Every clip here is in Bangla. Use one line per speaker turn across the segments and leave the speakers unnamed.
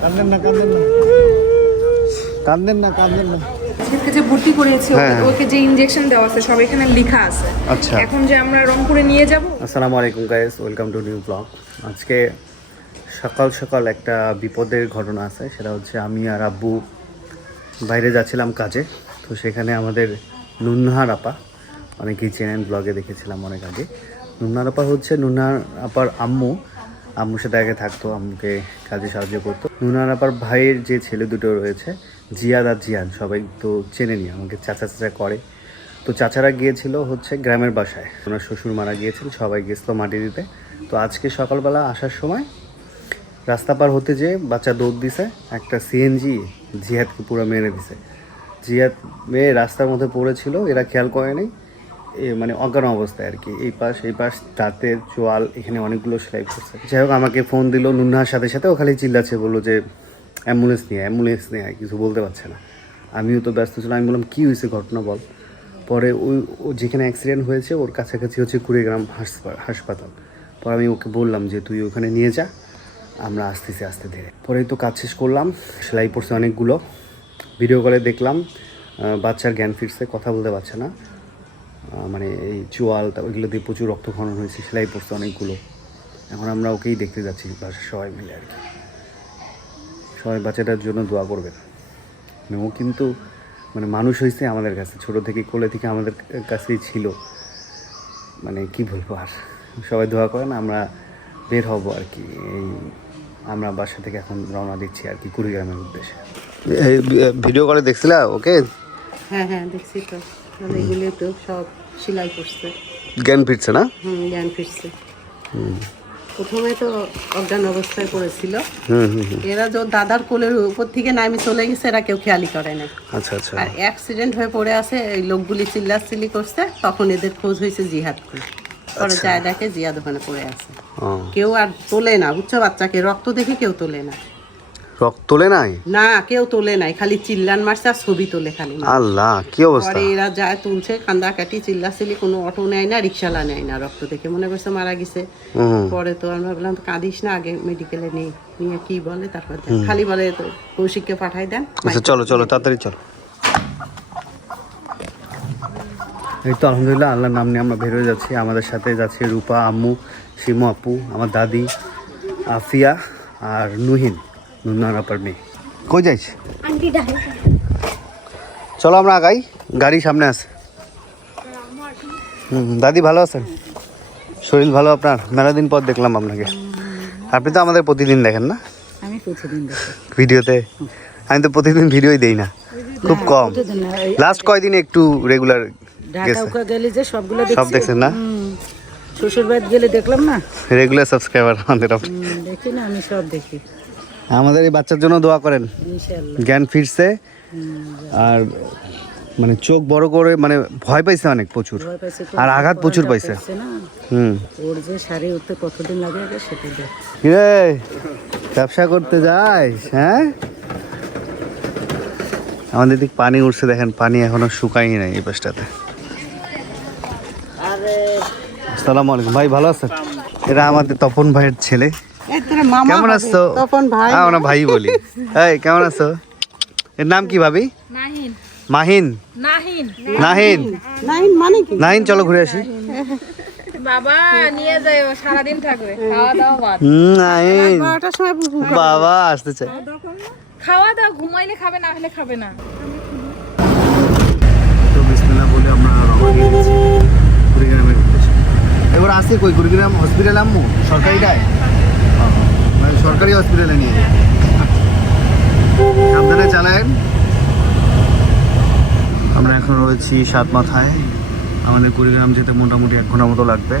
কান্দেন না কান্দেন না। কান্দেন না কান্দেন না।
আজকে যে ভর্তি ওকে-
হ্যাঁ।
যে ইনজেকশন দেওয়া আছে সব এখানে লেখা আছে।
আচ্ছা।
এখন যে আমরা রংপুরে নিয়ে যাব
আসসালামু আলাইকুম guys welcome to new blog আজকে সকাল সকাল একটা বিপদের ঘটনা আছে সেটা হচ্ছে আমি আর আব্বু বাইরে যাচ্ছিলাম কাজে। তো সেখানে আমাদের নুনহার আপা অনেকেই চেনেন ব্লগে দেখেছিলাম অনেক আগে। নুনহার আপা হচ্ছে নুনহার আপার আম্মু। আম্মুর সাথে আগে থাকতো, আম্মুকে কাজে সাহায্য করতো। নুনহার আপার ভাইয়ের যে ছেলে দুটো রয়েছে, জিয়াদ আর জিয়ান, সবাই তো চেনেনি আমাকে চাচা চাচা করে। তো চাচারা গিয়েছিল হচ্ছে গ্রামের বাসায়। ওনার শ্বশুর মারা গিয়েছিল, সবাই গেছিল মাটি দিতে। তো আজকে সকালবেলা আসার সময় রাস্তা পার হতে যেয়ে বাচ্চা দৌড় দিছে, একটা সিএনজি জিহাদকে পুরো মেরে দিছে। জিহাদ মেয়ে রাস্তার মধ্যে পড়েছিল, এরা খেয়াল করেনি। মানে অজ্ঞান অবস্থায় আর কি। এই পাশ এই পাশ দাঁতের চোয়াল এখানে অনেকগুলো সেলাই করছে। যাই হোক, আমাকে ফোন দিল নুন্নার সাথে সাথে, ও খালি চিল্লাচ্ছে, বলল যে অ্যাম্বুলেন্স নিয়ে অ্যাম্বুলেন্স নিয়ে কিছু বলতে পারছে না। আমিও তো ব্যস্ত ছিলাম, আমি বললাম, কী হয়েছে ঘটনা বল? পরে ওই যেখানে অ্যাক্সিডেন্ট হয়েছে, ওর কাছাকাছি হচ্ছে কুড়িগ্রাম হাসপা- হাসপাতাল। পরে আমি ওকে বললাম যে, তুই ওখানে নিয়ে যা, আমরা আসতেছি আস্তে ধীরে। পরে তো কাজ শেষ করলাম, সেলাই পড়ছে অনেকগুলো। ভিডিও কলে দেখলাম বাচ্চার জ্ঞান ফিরছে, কথা বলতে পারছে না। মানে এই চোয়াল তা ওইগুলো দিয়ে প্রচুর রক্তক্ষরণ হয়েছে সেলাই পড়ছে অনেকগুলো। এখন আমরা ওকেই দেখতে যাচ্ছি বাসার সবাই মিলে আর কি। সবাই বাচ্চাটার জন্য দোয়া করবেন। মানে ও কিন্তু মানে মানুষ হয়েছে আমাদের কাছে ছোট থেকে কোলে থেকে আমাদের কাছেই ছিল। মানে কি বলব আর সবাই দোয়া করেন আমরা বের হব আর কি। এই আমরা বাসা থেকে এখন রওনা দিচ্ছি আর কি কুড়িগ্রামের উদ্দেশ্যে। এই ভিডিও করে দেখছিলা ওকে?
হ্যাঁ হ্যাঁ দেখছি তো। মানে এগুলো তো সব। সেলাই করছে।
জ্ঞান ফিরছে না?
হুম জ্ঞান ফিরছে। প্রথমে তো অজ্ঞান অবস্থায় পড়েছিল। এরা তো দাদার কোলের উপর থেকে নামি চলে গেছে এরা কেউ খেয়ালই করে না।
আচ্ছা আচ্ছা।
আর অ্যাক্সিডেন্ট হয়ে পড়ে আছে এই লোকগুলি চিল্লাচিল্লি করছে তখন এদের খোঁজ হয়েছে জিহাদ করে। পরে যায় দেখে জিয়াদ ওখানে পড়ে আছে। কেউ আর তোলে না বুঝছ বাচ্চাকে রক্ত দেখে কেউ তোলে না।
রক্ত তোলে নাই?
না কেউ তোলে নাই খালি চিল্লান মারছে আর ছবি তোলে খালি
আল্লাহ কি অবস্থা?
পরে এরা যায় তুলছে কান্দা কাটি চিল্লাচিল্লি কোনো অটো নেয় না রিক্সালা নেয় না রক্ত দেখে। মনে করছে মারা গেছে। পরে তো আমরা বললাম কাঁদিস না আগে মেডিকেলে নেই নিয়ে কি বলে তারপর খালি বলে তো কৌশিককে পাঠাই দেন
আচ্ছা চলো চলো তাড়াতাড়ি চলো। এই তো আলহামদুলিল্লাহ আল্লাহর নাম নিয়ে আমরা বের হয়ে যাচ্ছি। আমাদের সাথে যাচ্ছে রূপা আম্মু শিমু আপু আমার দাদি আফিয়া আর নুহিন। মেয়ে কই যাইছ চলো আমরা আগাই গাড়ি সামনে আছে। হুম দাদি ভালো আছেন? শরীর ভালো আপনার? মেলা দিন পর দেখলাম আপনাকে। আপনি তো আমাদের প্রতিদিন দেখেন না?
আমি প্রতিদিন
ভিডিওতে? আমি তো প্রতিদিন ভিডিওই দেই না। খুব কম। লাস্ট কয়দিন একটু রেগুলার
ঢাকা গেলে যে সবগুলো
সব দেখছেন না?
শ্বশুর বাড়ি গেলে দেখলাম না?
রেগুলার সাবস্ক্রাইবার আমাদের আপনি।
দেখি না আমি সব দেখি।
আমাদের এই বাচ্চার জন্য দোয়া করেন। জ্ঞান ফিরছে। আর মানে চোখ বড় করে মানে ভয় পাইছে অনেক প্রচুর। আর আঘাত প্রচুর পাইছে।
পাইছে
হুম।
ওর যে শাড়ি উঠতে কতদিন লাগে সেটা দেখ।
ব্যবসা করতে যাস হ্যাঁ? আমাদের দিক পানি উঠছে দেখেন পানি এখনও শুকাই নাই এই পাশটাতে। আসসালামু আলাইকুম। ভাই ভালো আছেন? এটা আমাদের তপন ভাইয়ের ছেলে। কেমন আছো?
তপন ভাই।
হ্যাঁ আমরা ভাই বলি। এই কেমন আছো? এর নাম কি ভাবি? মাহিন?
নাহিন।
নাহিন?
মানে কি?
নাহিন চলো ঘুরে আসি।
বাবা নিয়ে যায় ও সারাদিন থাকবে। খাওয়া দাওয়া বাদ।
নাহিন। বাবা আসতে চাই
খাওয়া দাওয়া ঘুমাইলে খাবে না হলে খাবে না।
তো বিসমিল্লাহ বলে আমরা রওনা দিয়ে দিচ্ছি। কুড়িগ্রামের উদ্দেশ্যে। এবার আসি কই? কুড়িগ্রাম হসপিটাল আম্মু? সরকারিটায়? সরকারি হসপিটালে নিয়ে যাই। সাবধানে আমরা এখন রয়েছি সাত মাথায় আমাদের কুড়িগ্রাম যেতে মোটামুটি এক ঘণ্টা মতো লাগবে।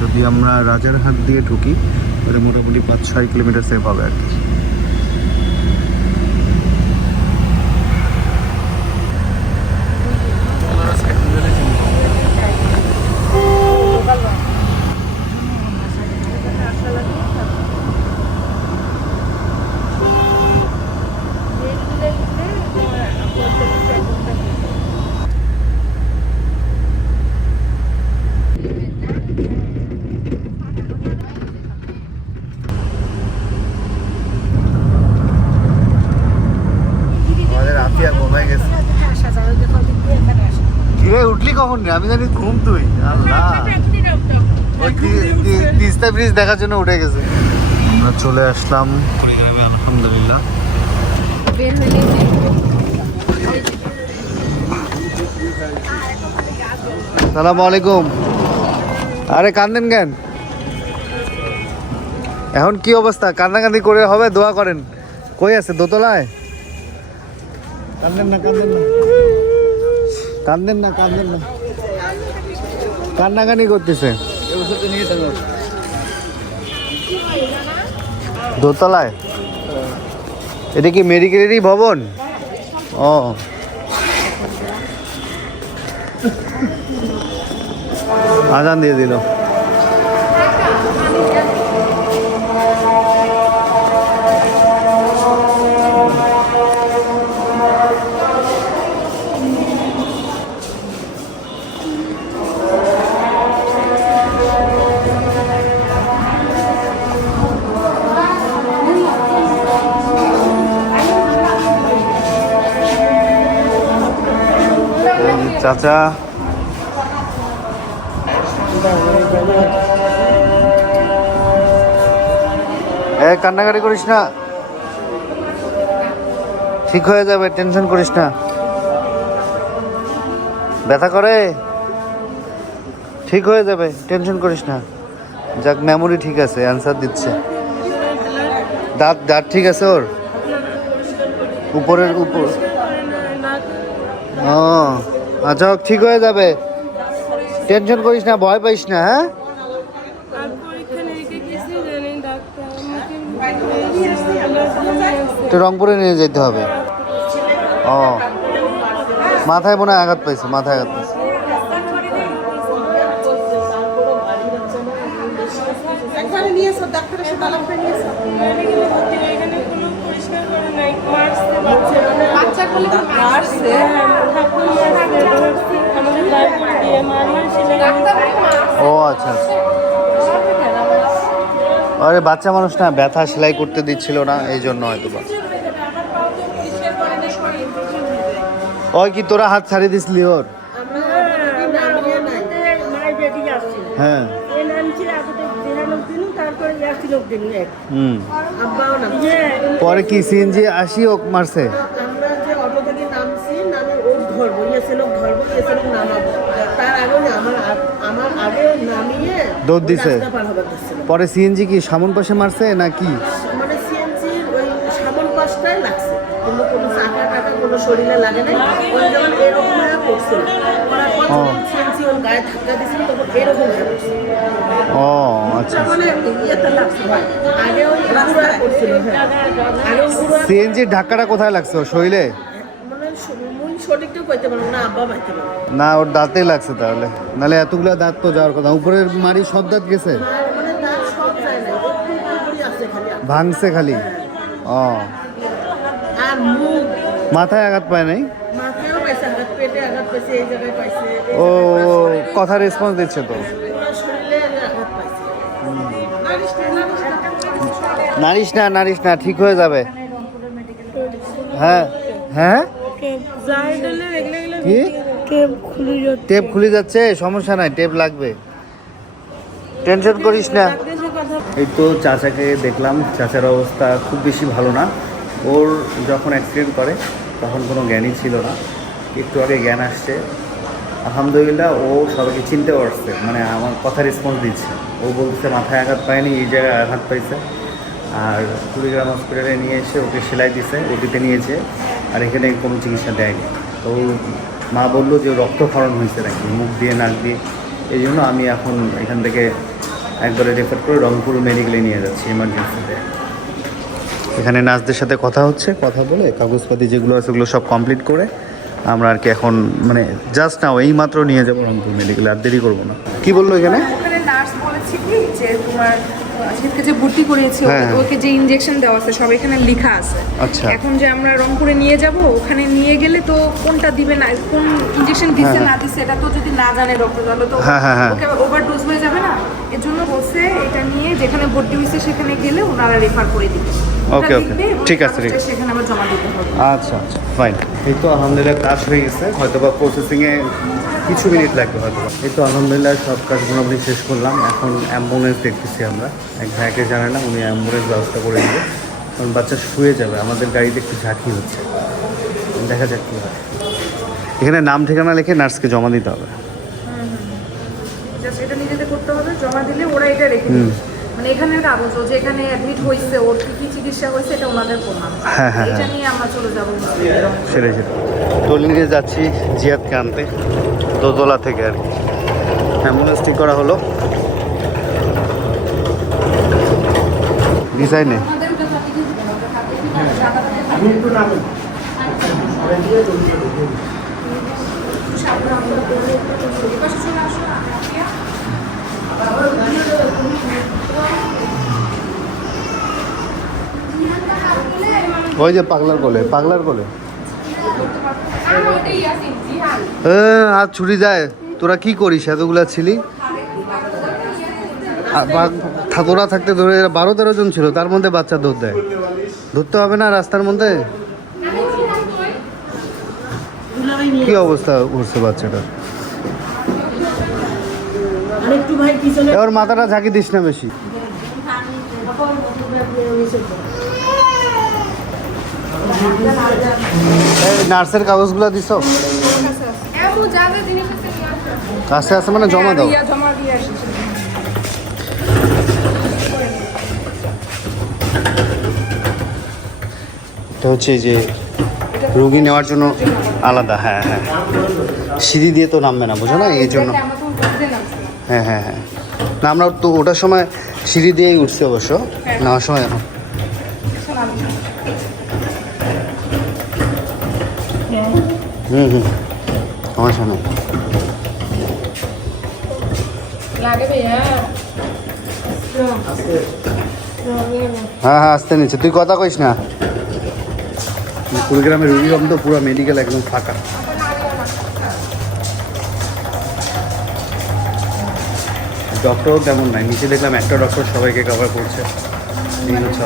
যদি আমরা রাজারহাট দিয়ে ঢুকি, তাহলে মোটামুটি পাঁচ ছয় কিলোমিটার সেভ হবে আর কি। কখন রে? আমি জানি ঘুম তুই। আল্লাহ। ওই তিস্তা ব্রিজ দেখার জন্য উঠে গেছে। আমরা চলে আসলাম কুড়িগ্রামে আলহামদুলিল্লাহ। সালাম আলাইকুম আরে কান্দেন কেন? এখন কি অবস্থা? কান্নাকান্দি করে হবে দোয়া করেন। কই আছে? দোতলায়? কান্দেন না কান্দেন না। কান্দেন না কান্দেন না। কান্নাকানি করতেছে। দোতলায়? এটা কি মেডিকেলেরই ভবন? ও। আজান দিয়ে দিল। চাচা। এ কান্নাকাটি করিস না। ঠিক হয়ে যাবে টেনশন করিস না। ব্যথা করে? ঠিক হয়ে যাবে টেনশন করিস না। যাক মেমোরি ঠিক আছে অ্যান্সার দিচ্ছে। দাঁত দাঁত ঠিক আছে ওর? উপরের উপর। ও। আচ্ছা ঠিক হয়ে যাবে। টেনশন করিস না ভয় পাইস না হ্যাঁ? তো রংপুরে নিয়ে যেতে হবে। ও। মাথায় মনে আঘাত পাইছে মাথায় আঘাত পাইছে।
একবারে ডাক্তারের সাথে আলাপ করে নিয়েছো
মেডিকেলে ভর্তি এখানে কোনো পরিষ্কার করে নাই মারছে বাচ্চা
ও আচ্ছা আচ্ছা। আরে, বাচ্চা মানুষ না, ব্যথা সেলাই করতে দিচ্ছিল না, এই জন্য হয়তো বা ওই কি তোরা হাত ছাড়িয়ে দিসলি ওর? হ্যাঁ। পরে কি, সিএনজি আসি ওক মারছে? দৌড় দিছে?
পার
সিএনজি কি সামন পাশে মারছে না কি?
মানে সিএনজির ওই সামন পাশটাই লাগছে। কিন্তু কোনো চাকা টাকা কোনো শরীরে লাগে নাই। ওই যেমন এরকম হয়ে পড়ছিল করার পর
ও।
সিএনজি ওর গায়ে ধাক্কা দিছিল তখন এরকম হয়ে পড়ছিল
ও আচ্ছা।
মানে ইয়েতে লাগছে আগে ওই ঘুরে পড়ছিল হ্যাঁ।
সিএনজির ধাক্কাটা কোথায় লাগছে শরীরে?
কইতে পারব না আব্বা পাইতে পারব।
না ওর দাঁতেই লাগছে তাহলে। নাহলে এতগুলো দাঁত তো যাওয়ার কথা। উপরের মারি সব দাঁত গেছে?
মানে
ভাঙছে খালি? ও।
আর মুখ।
মাথায় আঘাত পায় নাই? ও কথা রেসপন্স দিচ্ছে তো?
নারিশ না, নারিশ
নারিস না নারিস না ঠিক হয়ে যাবে। হ্যাঁ। হ্যাঁ? কি?
টেপ খুলে যাচ্ছে।
টেপ খুলে যাচ্ছে সমস্যা নাই টেপ লাগবে। টেনশন করিস না। এই তো চাচাকে দেখলাম চাচার অবস্থা খুব বেশি ভালো না। ওর যখন অ্যাক্সিডেন্ট করে তখন কোনো জ্ঞানই ছিল না। একটু আগে জ্ঞান আসছে। আলহামদুলিল্লাহ ও সবাইকে চিনতে পারছে। মানে আমার কথা রেসপন্স দিচ্ছে। ও বলছে মাথায় আঘাত পায়নি এই জায়গায় আঘাত পাইছে। আর কুড়িগ্রাম হসপিটালে নিয়ে এসে ওকে সেলাই দিছে ওটিতে নিয়েছে। আর এখানে কোনো চিকিৎসা দেয়নি। তো মা বলল যে রক্তক্ষরণ হয়েছে নাকি, মুখ দিয়ে, নাক দিয়ে। এই জন্য আমি এখন এখান থেকে একবারে রেফার করে রংপুর মেডিকেলে নিয়ে যাচ্ছি এমার্জেন্সিতে এখানে নার্সদের সাথে কথা হচ্ছে, কথা বলে কাগজপাতি যেগুলো আছে ওগুলো সব কমপ্লিট করে আমরা আর কি এখন মানে জাস্ট নাও এই মাত্র নিয়ে যাব রংপুর মেডিকেলে আর দেরি করব না। কি বলল এখানে?
নার্স বলেছে কি যে তোমার আজকে যে ভর্তি করিয়েছি ওকে-
হ্যাঁ।
যে ইনজেকশন দেওয়া আছে সব এখানে লেখা আছে।
আচ্ছা।
এখন যে আমরা রংপুরে নিয়ে যাব ওখানে নিয়ে গেলে তো কোনটা দিবে না কোন ইনজেকশন দিছে
হ্যাঁ,
না দিছে এটা তো যদি না জানে ডক্টর তাহলে তো
হ্যাঁ, হ্যাঁ, হ্যাঁ।
ওকে ওভারডোজ হয়ে যাবে না? এর জন্য বলছে এটা নিয়ে যেখানে ভর্তি হয়েছে সেখানে গেলে ওনারা রেফার করে দিবে।
ওকে ওকে। ঠিক আছে ঠিক আছে।
সেখানে আবার জমা দিতে হবে।
আচ্ছা আচ্ছা। ফাইন এই তো আলহামদুলিল্লাহ কাজ হয়ে গেছে হয়তো বা প্রসেসিংয়ে কিছু মিনিট লাগবে হয়তো এই তো আলহামদুলিল্লাহ সব কাজ মোটামুটি শেষ করলাম। এখন অ্যাম্বুলেন্স দেখতেছি আমরা। এক ভাইকে জানে না উনি অ্যাম্বুলেন্স ব্যবস্থা করে দিবে। কারণ বাচ্চা শুয়ে যাবে আমাদের গাড়িতে একটু ঝাঁকি হচ্ছে। দেখা যাক কী হয়। এখানে নাম ঠিকানা লিখে নার্সকে জমা দিতে হবে।
এটা নিজেদের করতে হবে জমা দিলে ওরা এটা রেখে দিবে। মানে এখানে কাগজ ও যে এখানে অ্যাডমিট হয়েছে ওর কি কি চিকিৎসা হয়েছে এটা ওনাদের প্রমাণ।
হ্যাঁ, হ্যাঁ,
এটা
হ্যাঁ।
নিয়ে আমরা চলে যাব
সেটাই টলি যাচ্ছি জিয়াদকে আনতে দোতলা থেকে আর কি। অ্যাম্বুলেন্স ঠিক করা হলো। ডিজাইনে। ওই যে পাগলার কোলে পাগলার কোলে। এ, হাত ছুটি যায়। তোরা কি করিস? এতগুলা ছিলি? তোরা থাকতে ধরে বারো তেরো জন ছিল তার মধ্যে বাচ্চা ধর দেয়। ধরতে হবে না রাস্তার মধ্যে? কি অবস্থা উঠছে বাচ্চাটা?
আর
এবার মাথাটা ঝাঁকি দিস না বেশি। নার্সের কাগজগুলো দিছ? কাছে আছে মানে জমা দাও। এটা হচ্ছে যে রুগী নেওয়ার জন্য আলাদা হ্যাঁ হ্যাঁ। সিঁড়ি দিয়ে তো নামবে না বোঝো না? এই জন্য। হ্যাঁ হ্যাঁ হ্যাঁ। না আমরা তো ওটার সময় সিঁড়ি দিয়েই উঠছি অবশ্য নেওয়ার সময় এখন। হুম হুম সমস্যা নেই। হ্যাঁ। হ্যাঁ আসতে নিচ্ছে। তুই কথা কইস না। কুড়িগ্রামের রুগীগম তো পুরো মেডিকেল একদম ফাঁকা। ডক্টরও তেমন নাই। নিচে দেখলাম একটা ডক্টর সবাইকে কভার করছে। এই হচ্ছে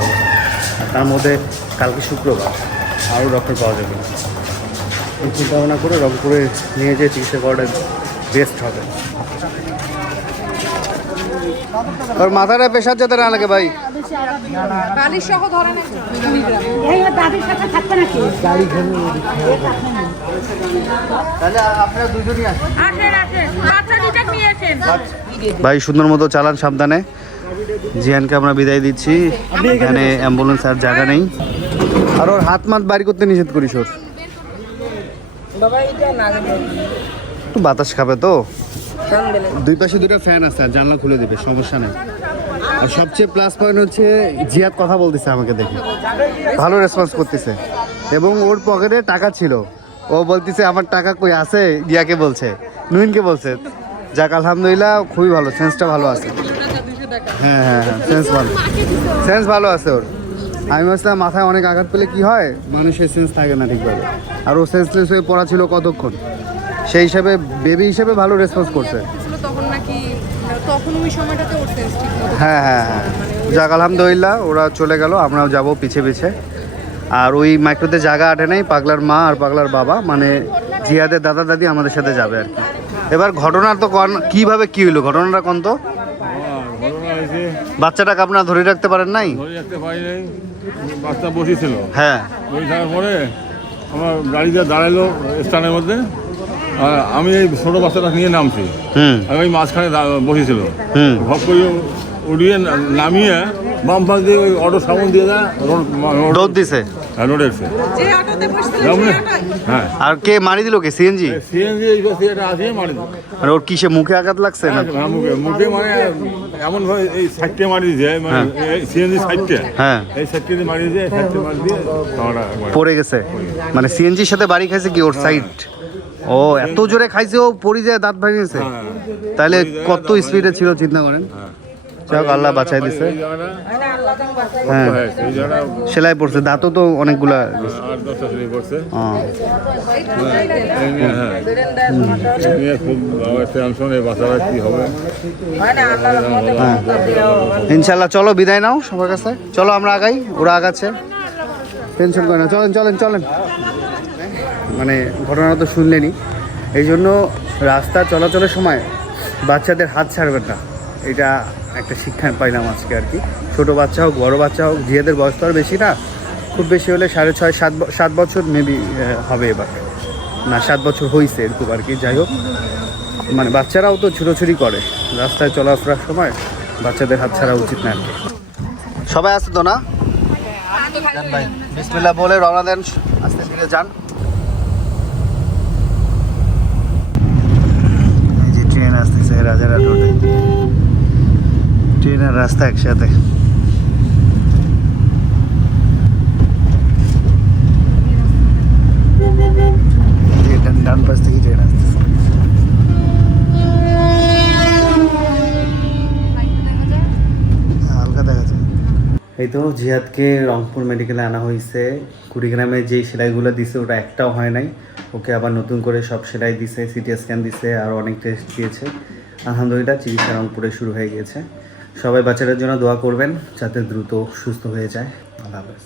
আর তার মধ্যে কালকে শুক্রবার। আরও ডক্টর পাওয়া যাবে না। এই চিন্তা ভাবনা করে রংপুরে নিয়ে যেয়ে চিকিৎসা করাটা বেস্ট হবে। ওর মাথাটা প্রেশার যাতে না লাগে ভাই?
বালিশ সহ ধরেন
তাহলে আপনারা দুজনই আসেন।
আসেন আসেন। বাচ্চা দুটা নিয়েছেন।
ভাই সুন্দর মতো চালান সাবধানে। জিয়ানকে আমরা বিদায় দিচ্ছি। এখানে অ্যাম্বুলেন্স আর জায়গা নেই। আর ওর হাত মাত বাড়ি করতে নিষেধ করিস ওর। একটু বাতাস খাবে তো? দুই পাশে দুটো ফ্যান আছে আর জানলা খুলে দিবে সমস্যা নেই। আর সবচেয়ে প্লাস পয়েন্ট হচ্ছে জিয়াদ কথা বলতেছে আমাকে দেখে। ভালো রেসপন্স করতেছে। এবং ওর পকেটে টাকা ছিল। ও বলতেছে আমার টাকা কই আছে? জিয়াকে বলছে। নুইনকে বলছে যাক আলহামদুলিল্লাহ খুবই ভালো সেন্সটা ভালো আছে। হ্যাঁ হ্যাঁ হ্যাঁ সেন্স ভালো। সেন্স ভালো আছে ওর। আমি ভাবছিলাম মাথায় অনেক আঘাত পেলে কি হয়? মানুষের সেন্স থাকে না ঠিকভাবে। আর ও সেন্সলেস হয়ে পড়া ছিল কতক্ষণ? সেই হিসাবে বেবি হিসেবে ভালো রেসপন্স করছে।
তখন নাকি তখন ওই সময়টাতে ওর সেন্স ঠিক
হ্যাঁ হ্যাঁ হ্যাঁ। যাক আলহামদুলিল্লাহ ওরা চলে গেল আমরাও যাব পিছে পিছে। আর ওই মাইক্রোতে জায়গা আটে নাই পাগলার মা আর পাগলার বাবা মানে জিয়াদের দাদা দাদি আমাদের সাথে যাবে আর কি। এবার ঘটনা তো কন- কীভাবে কি হইল? ঘটনাটা কোন তো? বাচ্চাটাকে আপনারা ধরে রাখতে পারেন নাই?
ধরে রাখতে পারি নাই। বাচ্চা বসেছিল।
হ্যাঁ।
বসে থাকার পরে আমার গাড়িতে দাঁড়াল স্থানের মধ্যে। আর আমি এই ছোট বাচ্চাটা নিয়ে নামছি। আমি ওই মাঝখানে বসেছিল। ভপ করে উড়িয়ে নামিয়ে বাম পাশ দিয়ে ওই অটো সামন দিয়ে দেয় রোড রোড-
দিছে?
হ্যাঁ রোডে এসে হ্যাঁ।
আর কে মারি দিল কে? সিএনজি
সিএনজি এই পাশে এটা আসিয়ে মারি দিল।
আর ওর কিসে মুখে আঘাত লাগছে না?
হ্যাঁ, মুখে মুখে মানে এমন ভাবে এই সাইডটে মারি দিয়েছে মানে সিএনজি সাইডটে
হ্যাঁ।
এই সাইডটে মারি দিয়ে সাইডটে মারি দিয়ে
পড়ে গেছে। মানে সিএনজির সাথে বাড়ি খাইছে কি ওর সাইড ও এত জোরে খাইছে ও পড়ে যায় দাঁত ভাঙিয়েছে
হ্যাঁ।
তাহলে কত স্পিডে ছিল চিন্তা করেন? যাক আল্লাহ বাঁচাই দিছে। হ্যাঁ।
হ্যাঁ,
সেলাই পড়ছে দাঁতও তো অনেকগুলা।
হ্যাঁ বাচ্চারা
ইনশাল্লাহ চলো বিদায় নাও সবার কাছে। চলো আমরা আগাই ওরা আগাচ্ছে। টেনশন করে না চলেন চলেন চলেন। মানে ঘটনা তো শুনলেনি এই জন্য রাস্তা চলাচলের সময় বাচ্চাদের হাত ছাড়বেন না। এটা একটা শিক্ষা পাইলাম আজকে আর কি। ছোটো বাচ্চা হোক বড় বাচ্চা হোক জিয়াদের বয়স তো আর বেশি না খুব বেশি হলে সাড়ে ছয় সাত সাত বছর মেবি হবে এবার। না সাত বছর হয়েছে এরকম আর কি যাই হোক। মানে বাচ্চারাও তো ছুটোছুটি করে রাস্তায় চলাফেরার সময় বাচ্চাদের হাত ছাড়া উচিত না আর কি। সবাই আছে তো না? ভাই। বিসমিল্লাহ বলে রওনা দেন আস্তে ধীরে যান। এই যে ট্রেন আসতেছে রাজারহাট রোডে। ট্রেন আর রাস্তা একসাথে। এই তো জিহাদকে রংপুর মেডিকেলে আনা হয়েছে। কুড়িগ্রামে যেই সেলাইগুলো দিছে, ওটা একটাও হয় নাই। ওকে আবার নতুন করে সব সেলাই দিছে, সিটি স্ক্যান দিছে আর অনেক টেস্ট দিয়েছে। আলহামদুলিল্লাহ, চিকিৎসা রংপুরে শুরু হয়ে গিয়েছে সবাই বাচ্চাদের জন্য দোয়া করবেন যাতে দ্রুত সুস্থ হয়ে যায়। আল্লাহ হাফেজ।